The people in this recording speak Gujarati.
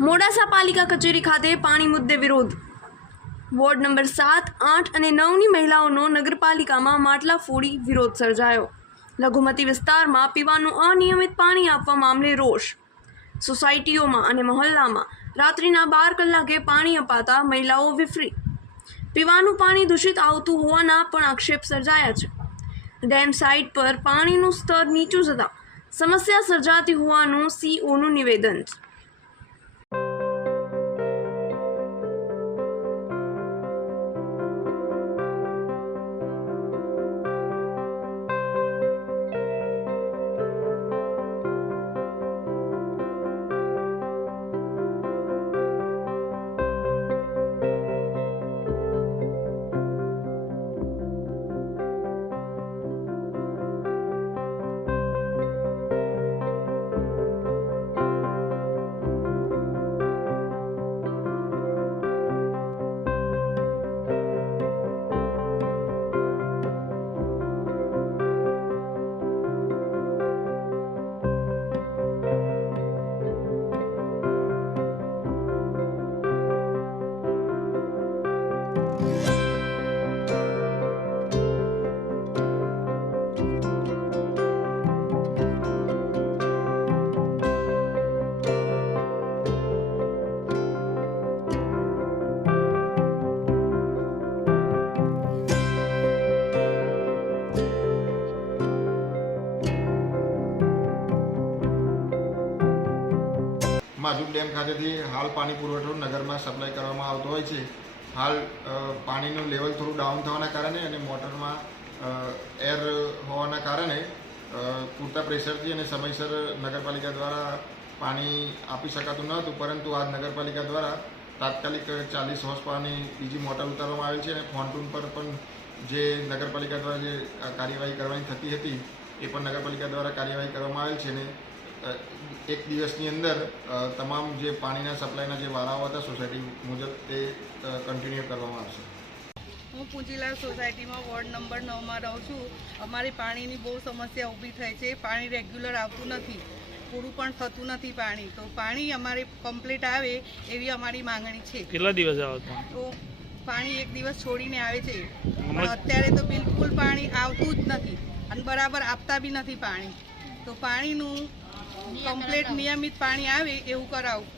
મોડાસા પાલિકા કચેરી ખાતે પાણી મુદ્દે વિરોધ. વોર્ડ નંબર સાત, આઠ અને નવની મહિલાઓનો નગરપાલિકામાં માટલા ફોડી વિરોધ સર્જાયો. લઘુમતી વિસ્તારમાં પીવાનું અનિયમિત પાણી આપવા મામલે રોષ. સોસાયટીઓમાં અને મહોલ્લામાં રાત્રિના બાર કલાકે પાણી અપાતા મહિલાઓ વિફરી. પીવાનું પાણી દૂષિત આવતું હોવાના પણ આક્ષેપ સર્જાયા છે. ડેમ સાઇટ પર પાણીનું સ્તર નીચું જતાં સમસ્યા સર્જાતી હોવાનું સીઓનું નિવેદન છે. માધુક ડેમ ખાતેથી હાલ પાણી પુરવઠો નગરમાં સપ્લાય કરવામાં આવતો હોય છે. હાલ પાણીનું લેવલ થોડું ડાઉન થવાના કારણે અને મોટરમાં એર હોવાના કારણે પૂરતા પ્રેશરથી અને સમયસર નગરપાલિકા દ્વારા પાણી આપી શકાતું ન હતું, પરંતુ આજ નગરપાલિકા દ્વારા તાત્કાલિક ચાલીસ હોર્સ પાવરની બીજી મોટર ઉતારવામાં આવી છે અને ફોન્ટૂન પર પણ જે નગરપાલિકા દ્વારા જે કાર્યવાહી કરવાની થતી હતી, એ પણ નગરપાલિકા દ્વારા કાર્યવાહી કરવામાં આવેલ છે અને એક દિવસની અંદર તમામ જે પાણીના સપ્લાયના જે વારાઓ હતા સોસાયટી મુજબ તે કન્ટિન્યુ કરવામાં આવશે. હું પૂંજીલાલ સોસાયટીમાં વોર્ડ નંબર નવમાં રહું છું. અમારી પાણીની બહુ સમસ્યા ઊભી થઈ છે. પાણી રેગ્યુલર આવતું નથી. પૂરું પણ થતું નથી પાણી. તો પાણી અમારે કમ્પ્લીટ આવે એવી અમારી માંગણી છે. કેટલા દિવસ આવતા તો પાણી એક દિવસ છોડીને આવે છે. પણ અત્યારે તો બિલકુલ પાણી આવતું જ નથી. અને બરાબર આપતા બી નથી પાણી. તો પાણીનું કમ્પ્લેટ નિયમિત પાણી આવે એવું કરાવું.